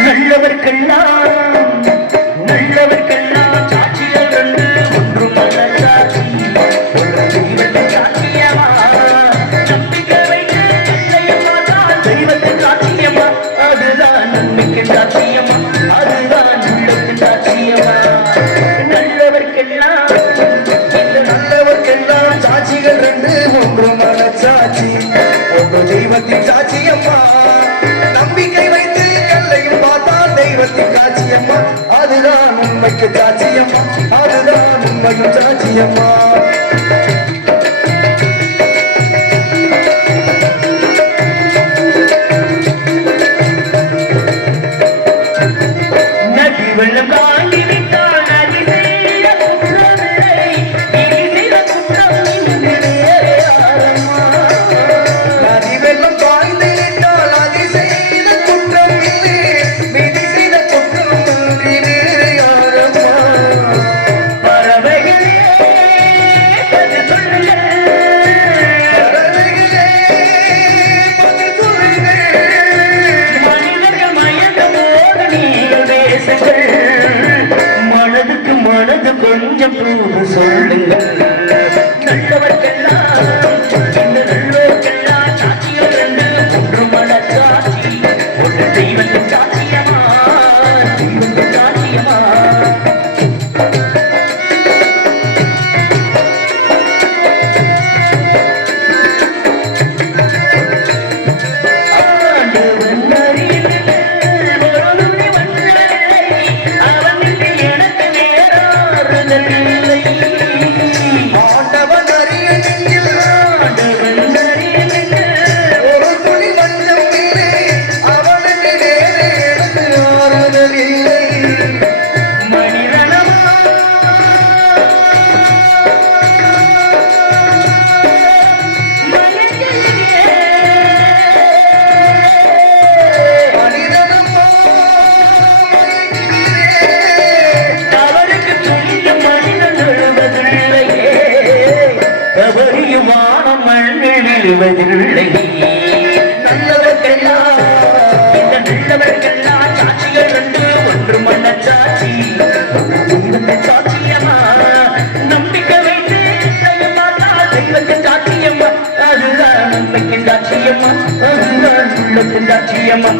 நல்லவர்க்கெல்லாம் சாட்சிகள் ரெண்டு ஒன்றும் அல்ல சாட்சி ஒரு தெய்வத்தின் சாட்சியமா நம்பிக்கை வைத்து நிச்சயமா தான் தெய்வத்தின் சாட்சியமா அதுதான் நன்மைக்கு சாட்சியமா அதுதான் உள்ளத்தின் சாட்சியமா நல்லவர்க்கெல்லாம் சாட்சிகள் ரெண்டு ஒன்றும் அல்ல சாட்சி ஒரு தெய்வத்தின் சாட்சியம்மா நம்பிக்கை வைத்து கல்லையும் பார்த்தால் தெய்வத்தின் சாட்சியம்மா அதுதான் உண்மைக்கு சாட்சியம்மா அதுதான் உண்மையும் சாட்சியம்மா நதி வெள்ளம் தாண்டி விட்டால் நதி செய்த குற்றமில்லை நதி செய்த குற்றம் இன்று ஆரம்மா நதி வெள்ளம் தாண்டி விட்டால் நதி செய்த குற்றம் இல்லை விதி செய்த குற்றம் இன்று ஆரம்மா பறவைகளே பதில் சொல்லுங்கள் பறவைகளே பதில் சொல்லுங்கள் மனிதர்கள் மயக்கம் போது நீங்கள் பேசுங்கள் மனதுக்கு மனது கொஞ்சம் தூது சொல்லுங்கள் நல்லவர்க்கெல்லாம் இந்த நல்லோர்க்கெல்லாம் சாட்சிகள் ரெண்டு ஒன்று மனச்சாட்சி ஒரு தெய்வத்தின் சாட்சியமா தெய்வத்தின் சாட்சியமா ஆண்டவன் அருகில் ஒரு நொடி வந்ததில்லை அவனுக்கு எனக்கு நேராறுதல் இல்லை ஆண்டவன் அருகில் ஆண்டவன் அருகில் ஒரு துளி லஞ்சம் இல்லை அவனுக்கு நேரே எனக்கு ஆறுதல் இல்லை மனிதனமா தவறுக்கு துணிந்த மனிதன் எழுவதில்லையே தவறியுமான மண்ணில் விழுவதில்லையே நல்லவர்க்கெல்லாம் இந்த நல்லவர்க்கெல்லாம் சாட்சிகள் ரெண்டு ஒன்று மனச்சாட்சி தெய்வத்தின் சாட்சியமா நம்பிக்கை வைத்து நிச்சயமா தான் தெய்வத்தின் சாட்சியம்மா அதுதான் நம்பிக்கையின் சாட்சியம்மா அதுதான் உள்ளத்தின் சாட்சியம்மா